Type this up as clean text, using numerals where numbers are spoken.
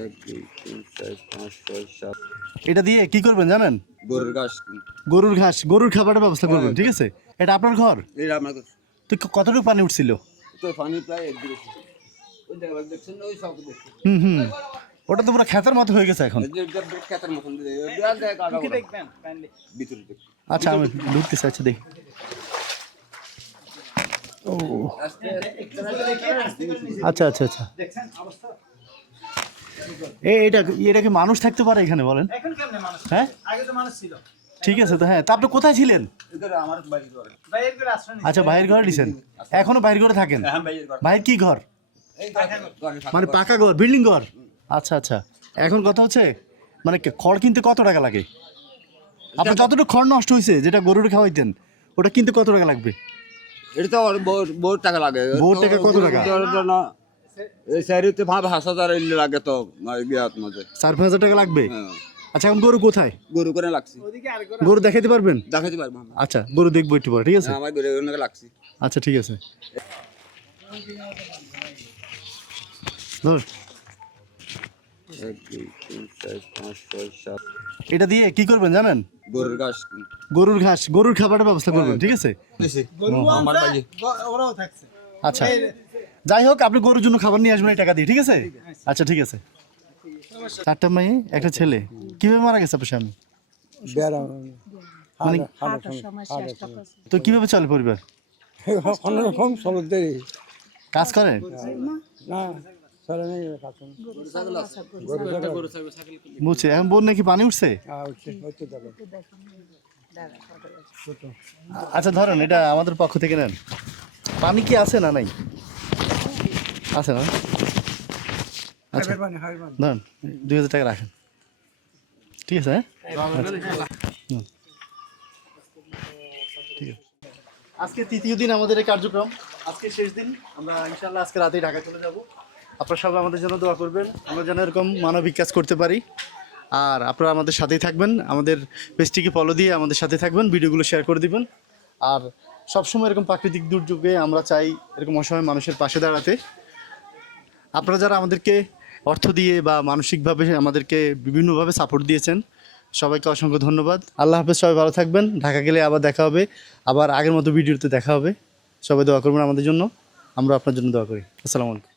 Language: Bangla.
এক দুই তিন চার পাঁচ ছয় সাত। এটা দিয়ে কি করবেন জানেন? গরুর ঘাস। গরুর খাবারের ব্যবস্থা করবেন, ঠিক আছে? এটা আপনার ঘর? এটা আমার তো কতটুকু পানি উঠছিল? তো পানি প্রায় এক দিকে ওই জায়গা দেখছেন না, ওই সব দেখছেন। হুম, ওটা তো পুরো ক্ষেতের মতো হয়ে গেছে এখন। ক্ষেতের মতন ভিতরে দেখুন। আচ্ছা আমি ঢুকতে চাইছি, দেখি। ও আচ্ছা আচ্ছা আচ্ছা, এটা কি মানুষ থাকতে পারে এখানে বলেন? হ্যাঁ ঠিক আছে তো। হ্যাঁ, তা আপনি কোথায় ছিলেন? আচ্ছা, বাইরের ঘরে দিয়েছেন, এখনো বাইরের ঘরে থাকেন? বাইরের কি ঘর? মানে পাকা ঘর, বিল্ডিং ঘর? আচ্ছা আচ্ছা। এখন কথা হচ্ছে মানে খড় কিনতে কত টাকা লাগে? আপনার যতটুকু খড় নষ্ট হয়েছে যেটা গরুর খাওয়াইতেন, ওটা কিনতে কত টাকা লাগবে? এটা তো বহুত টাকা লাগে। বহুত টাকা? কত টাকা? এই সাইডে 5,000 লাগে তো গিয়াত মাঝে 4-5 হাজার টাকা লাগবে। আচ্ছা, এখন গরু কোথায়? গরু করে লাগছে। গরু দেখাইতে পারবেন? দেখাতে পারবো। আচ্ছা, গরু দেখবো একটু পরে, ঠিক আছে? আমার গরু লাগছে। আচ্ছা ঠিক আছে, ধর। এক দুই তিন চার পাঁচ ছয় সাত। এটা দিয়ে কি করবেন জানেন? গরুর ঘাস। গরুর খাবারের ব্যবস্থা করবেন, ঠিক আছে? আচ্ছা, যাই হোক, আপনি গরুর জন্য খাবার নিয়ে আসবেন এই টাকা দিয়ে, ঠিক আছে? আচ্ছা ঠিক আছে। 4টা মেয়ে, একটা ছেলে। কিভাবে মারা গেছে আপনার স্বামী? মানে তো কিভাবে চলে পরিবার? কাজ করেন? বুঝছি। এখন বোন নাকি পানি উঠছে? আচ্ছা ধরেন, এটা আমাদের পক্ষ থেকে নেন। পানি কি আছে না নাই? আছে না? আচ্ছা ধরেন, 2000 টাকা রাখেন, ঠিক আছে? হ্যাঁ, ঠিক আছে। আজকে তৃতীয় দিন আমাদের এই কার্যক্রম, আজকে শেষ দিন। আমরা ইনশাল্লাহ আজকে রাতেই ঢাকা চলে যাব। আপনারা সবাই আমাদের জন্য দোয়া করবেন, আমরা যেন এরকম মানবিক কাজ করতে পারি। আর আপনারা আমাদের সাথেই থাকবেন, আমাদের পেজটিকে ফলো দিয়ে আমাদের সাথে থাকবেন, ভিডিওগুলো শেয়ার করে দিবেন। আর সবসময় এরকম প্রাকৃতিক দুর্যোগে আমরা চাই এরকম অসহায় মানুষের পাশে দাঁড়াতে। আপনারা যারা আমাদেরকে অর্থ দিয়ে বা মানসিকভাবে আমাদেরকে বিভিন্নভাবে সাপোর্ট দিয়েছেন, সবাইকে অসংখ্য ধন্যবাদ। আল্লাহ হাফেজ, সবাই ভালো থাকবেন। ঢাকা গেলে আবার দেখা হবে, আবার আগের মতো ভিডিওতে দেখা হবে। সবাই দোয়া করবেন আমাদের জন্য, আমরা আপনার জন্য দোয়া করি। আসসালামু আলাইকুম।